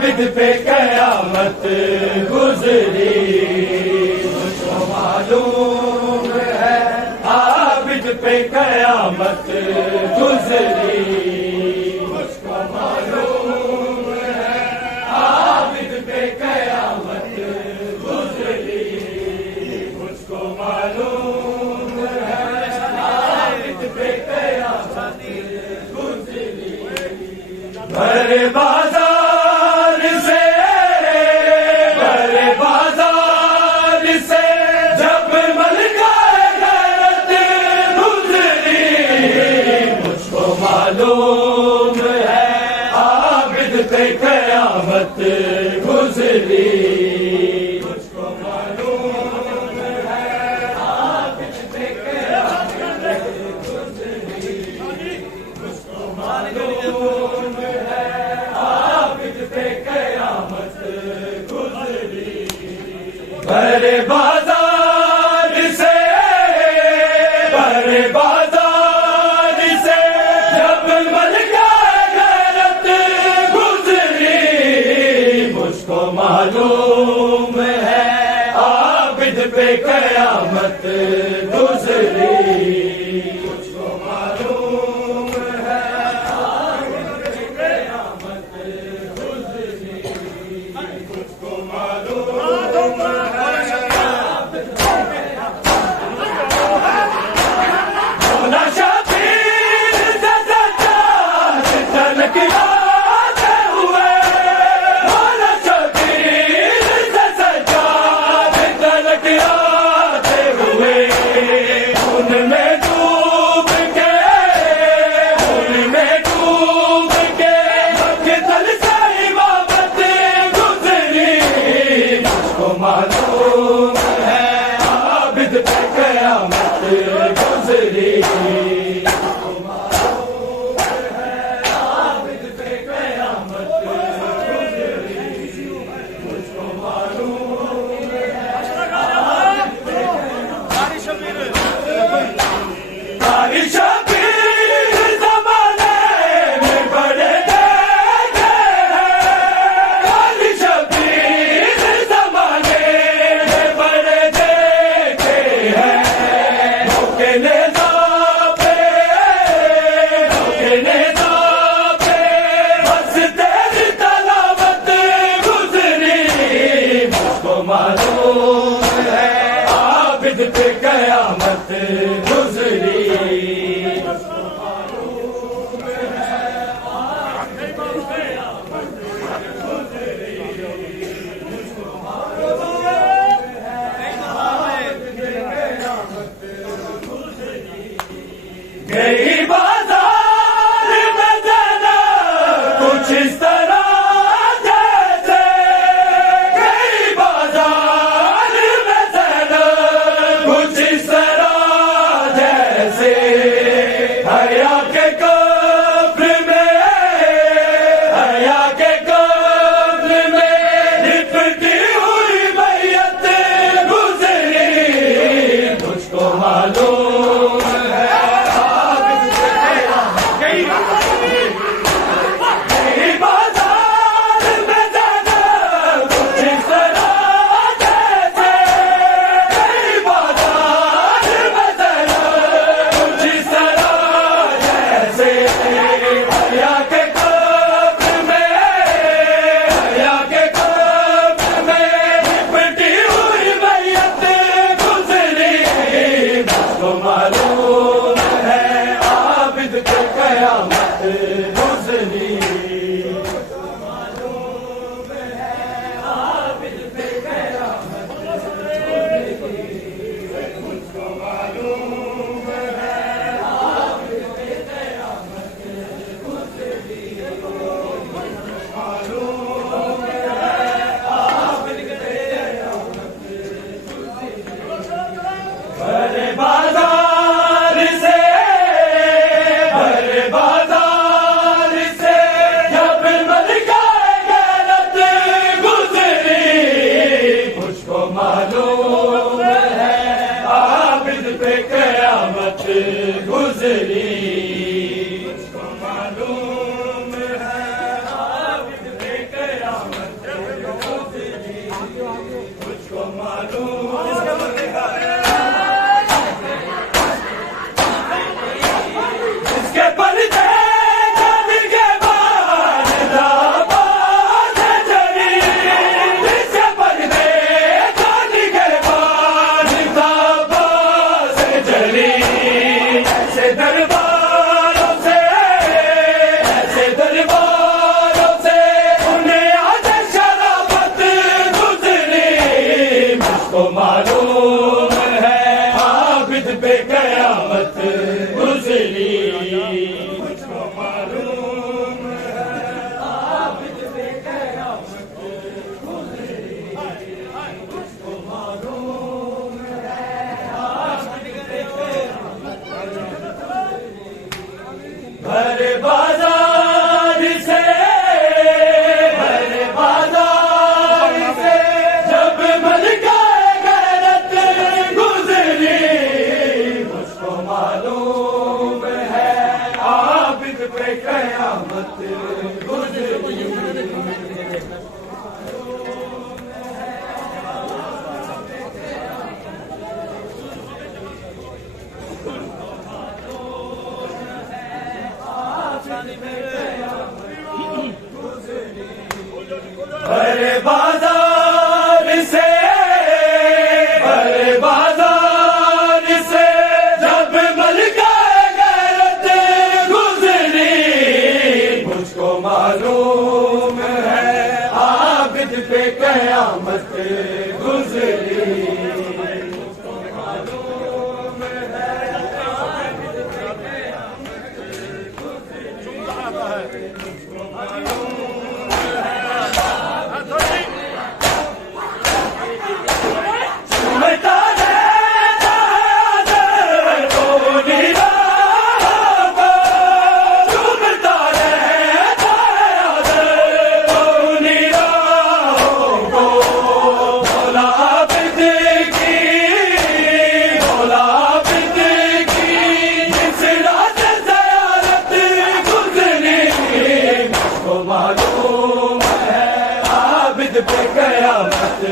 عابد پہ قیامت گزری، مجھ کو معلوم ہے عابد پہ قیامت گزری، مجھ کو معلوم ہے عابد پہ قیامت گزری، مجھ کو معلوم ہے عابد پہ قیامت گزری۔ بڑے بازار سے، بڑے بازار سے جب ملکہ غیرت گزری، مجھ کو معلوم ہے عابد پہ قیامت گزری، مجھ کو معلوم ہے عابد پہ قیامت گزری، مجھ کو معلوم ہے عابد پہ قیامت گزری۔ بڑے بازار سے، بڑے بازار سے جب ملکہ غیرت گزری، مجھ کو معلوم ہے عابد پہ قیامت گزری، مجھ کو معلوم ہے عابد پہ قیامت گزری، مجھ کو معلوم ہے عابد پہ مولا شبیر سے سجاد تلقیاتے ہوئے، مولا شبیر سے سجاد تلقیاتے ہوئے، بڑے بازار سے بڑے بازار سے جب ملکہ غیرت گزری مجھ کو معلوم ہے عابد پہ قیامت گزری معلوم ہے عابد پہ قیامت